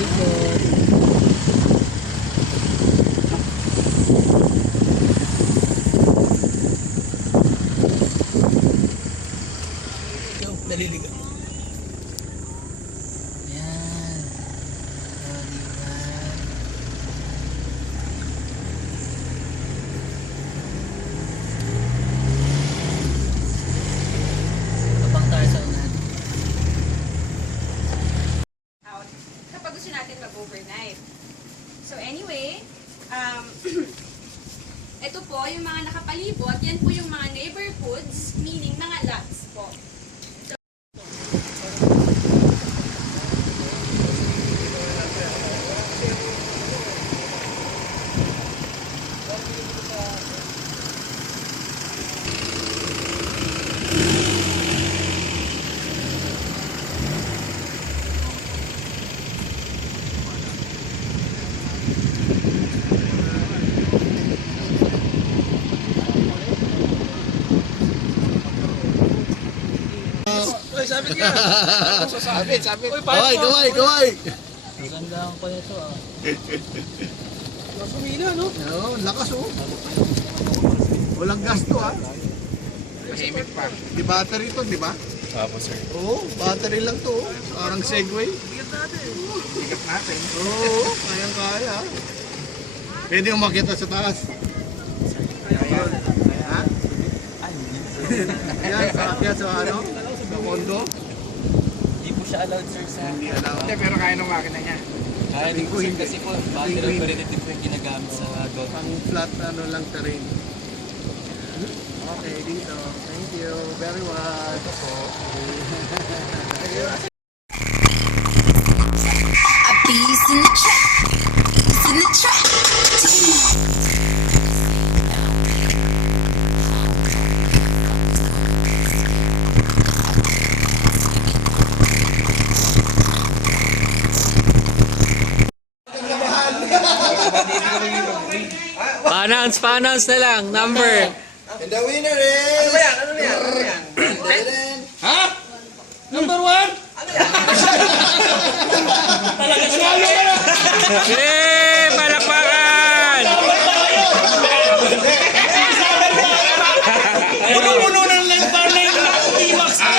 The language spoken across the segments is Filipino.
likod. Yung naliligaw. Yan. O, diba? Abang tayo sa unahan. Out kapag gusto natin mag-overnight. So anyway, ito po yung mga nakapalibot, yan po yung mga neighborhoods, meaning mga lots po. Uy, sabit ka. Sabit. Uy, Kaway! Magandang pa nito ah. Sumina, no? Oo, lakas oh. Walang gasto ah. Mahimik pa. Di battery to, di ba? Apo, sir. Oo, battery lang to. Parang Segway. Sikat natin. Oo, kayang-kaya. Pwede yung makita sa taas. Ayan. Ha? Yan, sakya sa ano? Sa kondo. Hindi po siya allowed sir sa... Hindi alam. Hindi, pero kaya ng makina niya. Kaya din po sir kasi po, battery operated po yung ginagamit sa GO. Pang flat ano lang terrain. Okay, dito. Thank you very much. A beast in the trap, beast in the trap. Pa-announce na lang, number. And the winner is... Ano yan? Ha? Number 1? Eh, palakpakan! Puno-puno ng lagpaling na iwax na!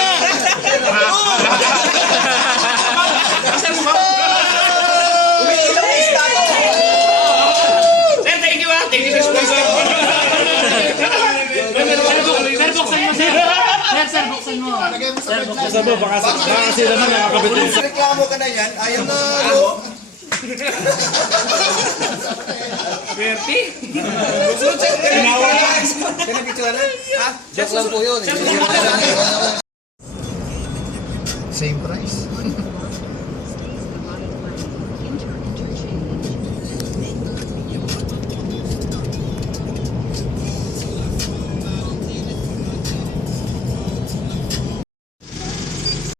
Sir, thank you ah! Thank you sa sponsor! Sir, buksan mo. Reklamo ka na yan. Ayaw na... Joke lang po yun. Same price.